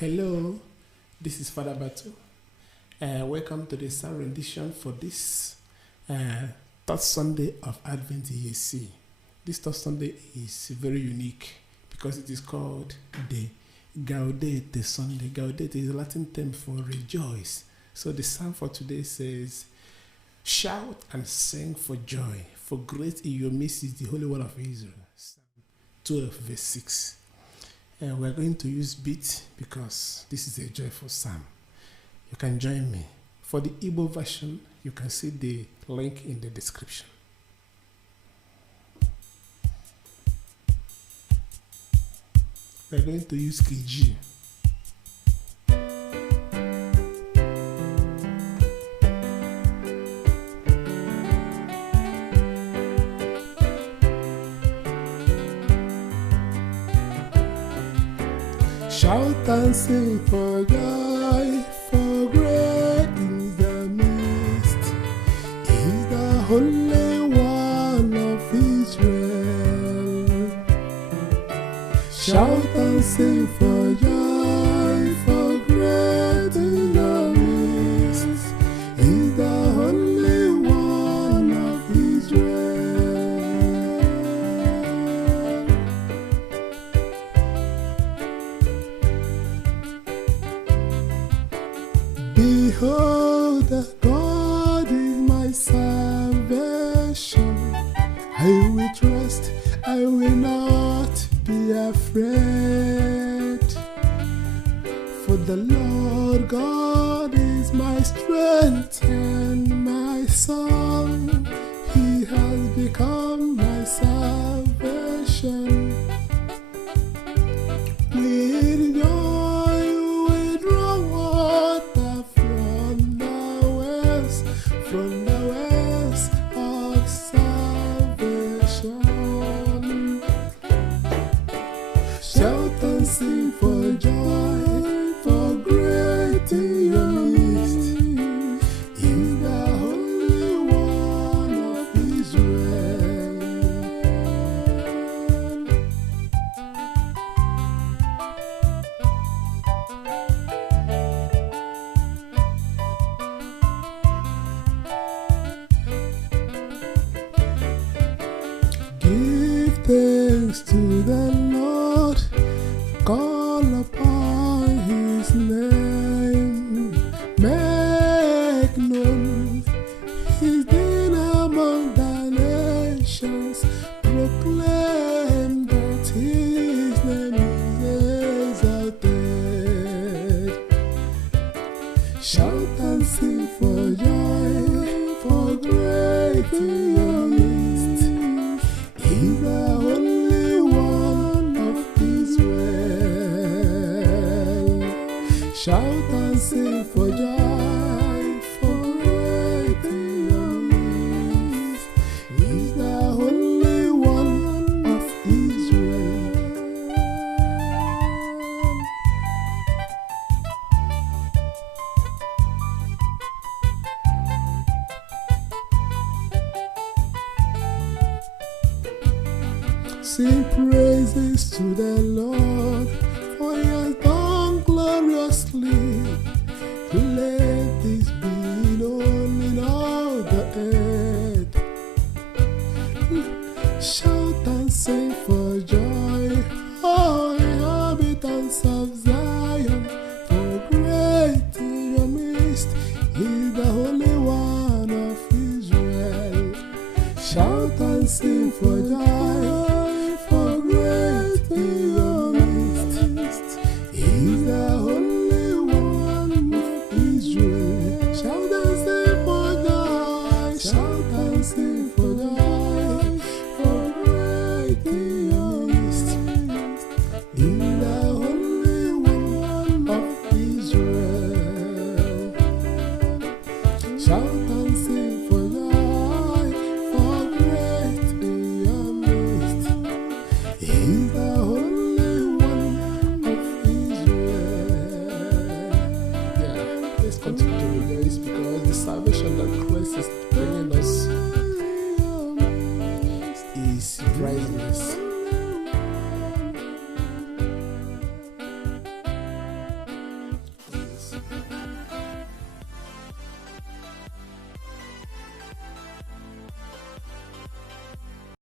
Hello, this is Father Batu. Welcome to the Psalm rendition for this third Sunday of Advent EAC. This third Sunday is very unique because it is called the Gaudete Sunday. Gaudete is a Latin term for rejoice. So the psalm for today says, "Shout and sing for joy, for great in your midst is the Holy One of Israel." Psalm 12 verse 6. We're going to use beat because this is a joyful psalm. You can join me. For the Igbo version, you can see the link in the description. We're going to use KG. Shout and sing for joy, for great is the midst, is the Holy One of Israel. Shout and sing for joy, for great is the midst, is the Holy One of Israel. Behold, God is my salvation. I will trust, I will not be afraid. For the Lord God is my strength and my song. He has become my salvation. With joy we draw water from the wells of salvation. Shout and sing for joy, for great in your midst is the Holy One of Israel. Give thanks to the Lord, call upon His name, make known His name among the nations, proclaim that His name is exalted. Shout and sing for joy, for great in your midst is the Holy One of Israel. Shout and sing for joy, for great in your midst is the Holy One of Israel. Sing praises to the Lord, for He has done gloriously. Let this be known in all the earth. Shout and sing for joy, all inhabitants of Zion, for great in your midst is the Holy One of Israel. Shout and sing for joy, for great in your midst is the Holy One of Israel. Shout and sing for joy, shout and sing for joy, for great in your midst is the Holy One of Israel. Shout and sing for joy, for great in your midst is the Holy One of Israel. Yeah, let's continue to rejoice because the salvation that Christ